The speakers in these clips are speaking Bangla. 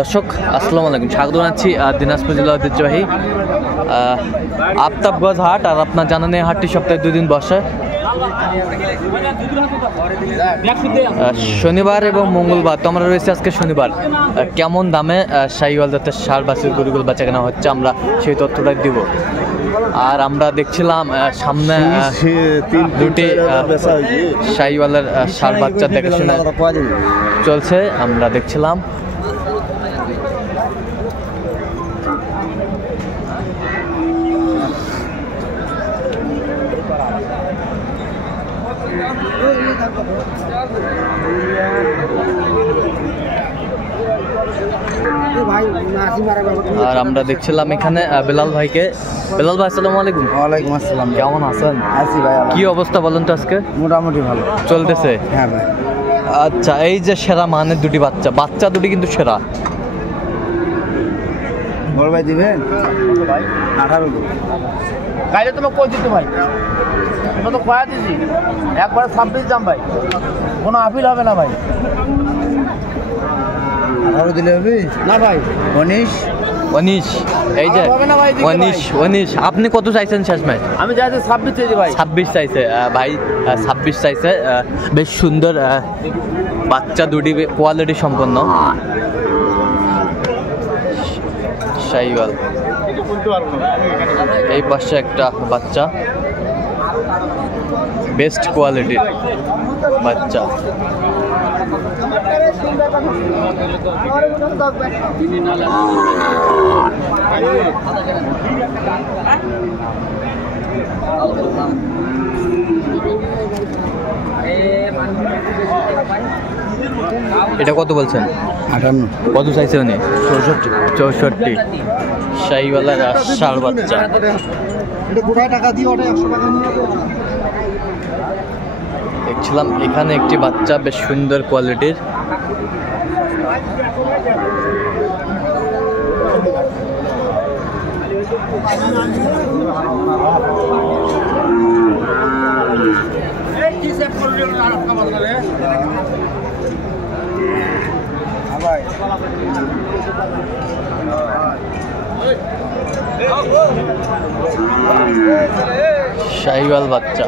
দর্শক আসসালামু আলাইকুম, স্বাগত জানাচ্ছি দিনাজপুর জেলা ঐতিহ্যবাহী আফতাবগঞ্জ হাট। আর আপনার জানেন এই হাটটি সপ্তাহে 2 দিন বসে, শনিবার এবং মঙ্গলবার। তো আমরা রয়েছে আজকে শনিবার। কেমন দামে শাহিওয়াল জাতের ষাঁড় বাছুর গরুগুলো বেচা কেনা হচ্ছে আমরা সেই তথ্যটাই দিব। আর আমরা দেখছিলাম সামনে দুটি শাহিওয়ালের ষাঁড় বাচ্চা দেখাশোনা চলছে, আমরা দেখছিলাম। আর আমরা দেখছিলাম এখানে বেলাল ভাইকে। বেলাল ভাই আসসালামু আলাইকুম। ওয়ালাইকুম আসসালাম। কেমন আছেন? আছি ভাই। কি অবস্থা বলেন তো আজকে? মোটামুটি ভালো চলতেছে। হ্যাঁ ভাই। আচ্ছা, এই যে সেরা মানের দুটি বাচ্চা দুটি কিন্তু সেরা। বড় ভাই দিবেন ভাই 18 গাড়ি তোমাকে কই দিতে ভাই, এটা তো কয়া দিছি একবারে 26 দাম ভাই, কোনো আপিল হবে না ভাই। 18 দিলে হবে না ভাই 19 এই যে হবে না ভাই, 19 আপনি কত চাইছেন শেষ ম্যাচ? আমি চাইছি 26 চাইছি ভাই। 26 চাইছে ভাই, 26 চাইছে। বেশ সুন্দর বাচ্চা দুটি, কোয়ালিটি সম্পন্ন শাহিওয়াল। এই পাশে একটা বাচ্চা, বেস্ট কোয়ালিটির বাচ্চা। এটা কত বলছেন? 58। কত চাইছে উনি? 64 শাহিওয়ালার ষাঁড় বাচ্চা। টাকা দিয়ে 100 টাকা নিয়ে দেখছিলাম এখানে একটি বাচ্চা বেশ সুন্দর কোয়ালিটির। শাহিওয়াল বাচ্চা।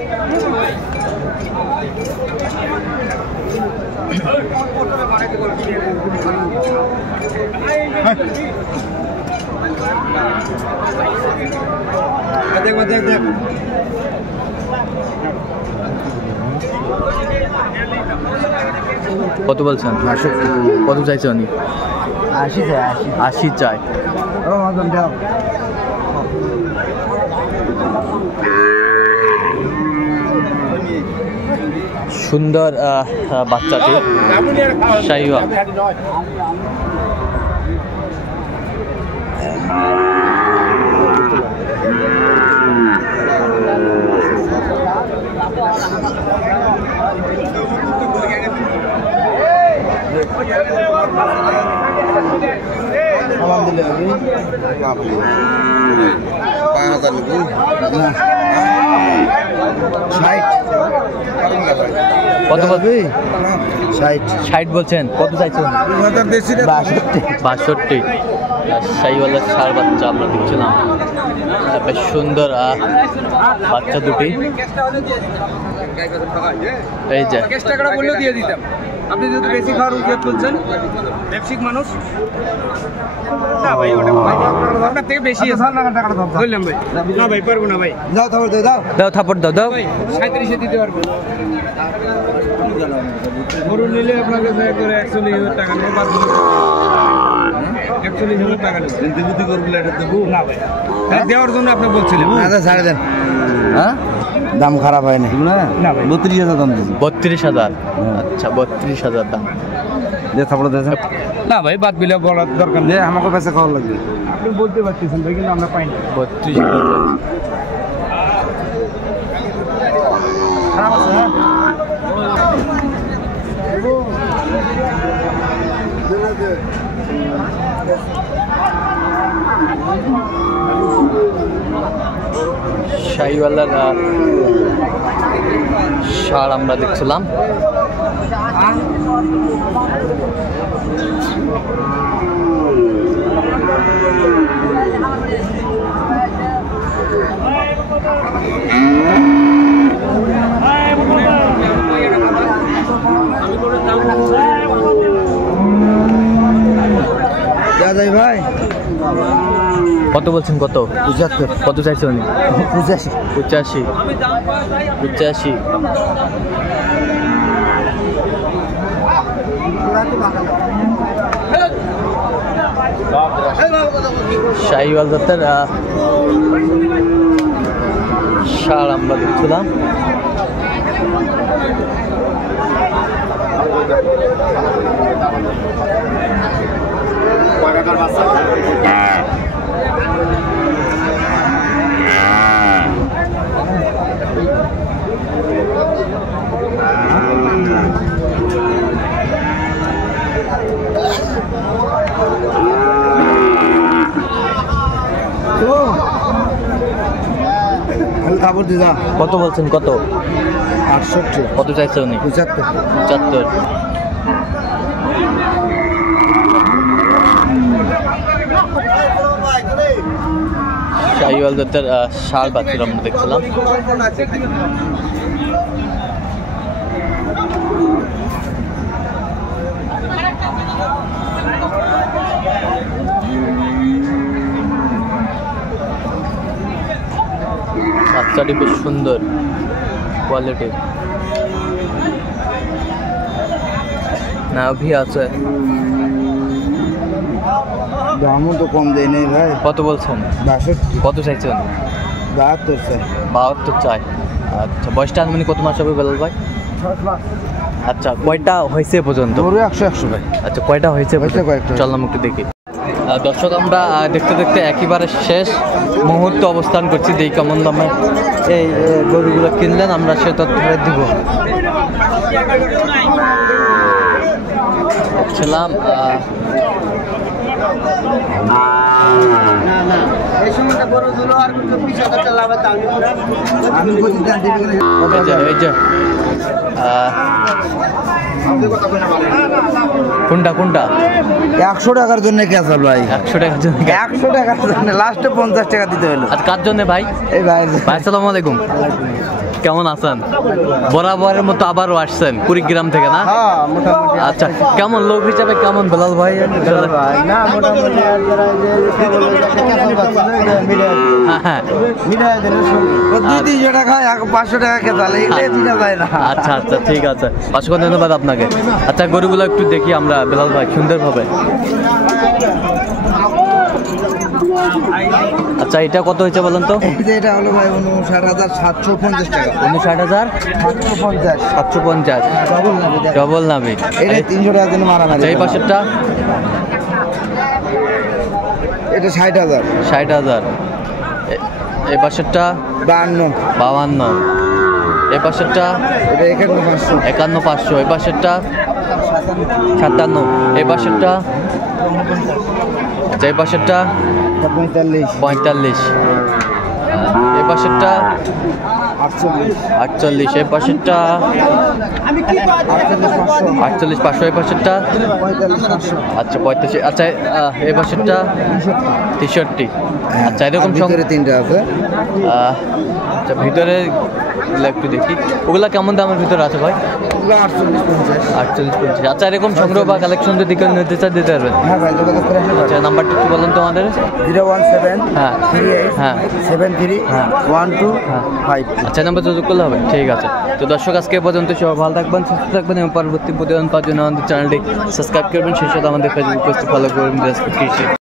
কত বলছেন? কত চাইছে উনি? 80 চাই। সুন্দর বাচ্চাটি শাহিওয়াল। কত বলবি? 60 বলছেন। কত চাইছেন? 62 শাহিওয়ালের ষাঁড় বাচ্চা আমরা দেখছিলাম। বেশ সুন্দর বাচ্চা দুটি। এই যে টাকাটা বললেও দিয়ে দিতাম, আপনি যদি বেশি খাওয়ার উদ্যোগ করছেন, ব্যবসায়িক মানুষ। না ভাই, ওটা আপনার থেকে বেশি আছে। বললাম ভাই, না ভাই পারবো না ভাই। দাও থাপড় দাও থাপড় দাও। 37 দিতে পারবো। গরু নিলে আপনাকে 41,000 টাকা নেবো, 41,000 টাকা নেবো। না ভাই, দেওয়ার জন্য আপনি বলছিলেন। ছাড়ে দেন। হ্যাঁ, দাম খারাপ হয় না। 32,000 দাম দিচ্ছি। 32,000। আচ্ছা, 32,000 দাম। থাপড় দিয়েছেন? না ভাই, বাদ বিলে বলার দরকার নেই, আমাকে পয়সা খাওয়ার লাগবে। আপনি বলতে পারতেছেন ভাই, কিন্তু আমরা পাইনি। 32,000। শাহিওয়ালার ষাঁড় আমরা দেখছিলাম। যায় ভাই কত বলছেন? কত? 75। কত চাইছে উনি? 85। 85। 85। শাহিওয়াল জাতের ষাঁড় আমরা দেখছিলাম। কাপড় দিদা কত বলছেন? কত? 68। কত চাইছে উনি? 75। 75। শাহিওয়াল জাতের ষাঁড় বাছুর আমরা দেখছিলাম। বাচ্চাটি বেশ সুন্দর কোয়ালিটির, নাভি আছে। দামও তো কম দেয় নেই ভাই। কত বলছেন? 62। কত চাইছেন? 72 চাই। 72 চাই। আচ্ছা, বয়সটা আনুমানিক কত মাস হবে বেলাল ভাই? আচ্ছা, কয়টা হয়েছে পর্যন্ত? 100 ভাই। আচ্ছা, কয়টা হয়েছে? কয়েকটা। চললাম একটু দেখি। দর্শক, আমরা দেখতে দেখতে একেবারে শেষ মুহূর্তে অবস্থান করছি। যেই কেমন দামে এই গরুগুলো কিনলেন আমরা সে তথ্যটা দিব। দেখছিলাম এই যে কোনটা 100 টাকার জন্য ক্যাসাল ভাই। 100 টাকার জন্য? 100 টাকার জন্য লাস্টে 50 টাকা দিতে হলো। আজ কার জন্য ভাই? এই ভাই। ভাই আসসালামু আলাইকুম, কেমন আছেন? বরাবরের মতো আবারও আসছেন কুড়িগ্রাম থেকে না? হ্যাঁ, মোটামুটি। আচ্ছা, কেমন লোক হিসাবে কেমন বেলাল ভাই? না, মোটামুটি হ্যাঁ, 200 টাকা 500 টাকা ক্যাসাল, এগুলো দিতে যায় না। আচ্ছা আচ্ছা, ঠিক আছে, অসংখ্য ধন্যবাদ আপনাকে। আচ্ছা, গরুগুলো একটু দেখি আমরা বেলাল ভাই সুন্দরভাবে। আচ্ছা, এটা কত হয়েছে বলেন তো? এটা হলো ভাই 59,750 টাকা। 59,750। 750 ডবল নাভি। এটা 300 টাকার জন্য মারামারি। এই পাশেরটা? এটা 60,000। 60,000। এই পাশেরটা? 52। এই পাশেরটা? এটা 51,500। 51,500। এই পাশেরটা? 57। এই পাশেরটা? আচ্ছা, এই পাশেরটা? 45। এই পাশেরটা? 48। এই পাশেরটা? 48,500। এই পাশেরটা? 45,500। আচ্ছা, 45। আচ্ছা, এই পাশেরটা? 63। আচ্ছা, এরকম ভিতরে 3টা আছে। আচ্ছা, ভিতরে একটু দেখি, ওগুলা কেমন দামের ভিতরে আছে ভাই? 48-50। আচ্ছা, এরকম সংগ্রহ বা কালেকশন যদি কেউ নিতে চায় দিতে পারবেন? হ্যাঁ ভাই, যোগাযোগ করে আসতে আচ্ছা, নাম্বারটা একটু বলুন তো আমাদের। 017 হ্যাঁ 38 হ্যাঁ 73 হ্যাঁ 125। আচ্ছা, নাম্বার যোগাযোগ করলে হবে। ঠিক আছে, তো দর্শক, আজকে পর্যন্ত সবাই ভালো থাকবেন, সুস্থ থাকবেন এবং পরবর্তী প্রতিবেদন পাওয়ার জন্য আমাদের চ্যানেলটি সাবস্ক্রাইব করবেন। সেই সাথে আমাদের ফেসবুক পেজটি ফলো করবেন।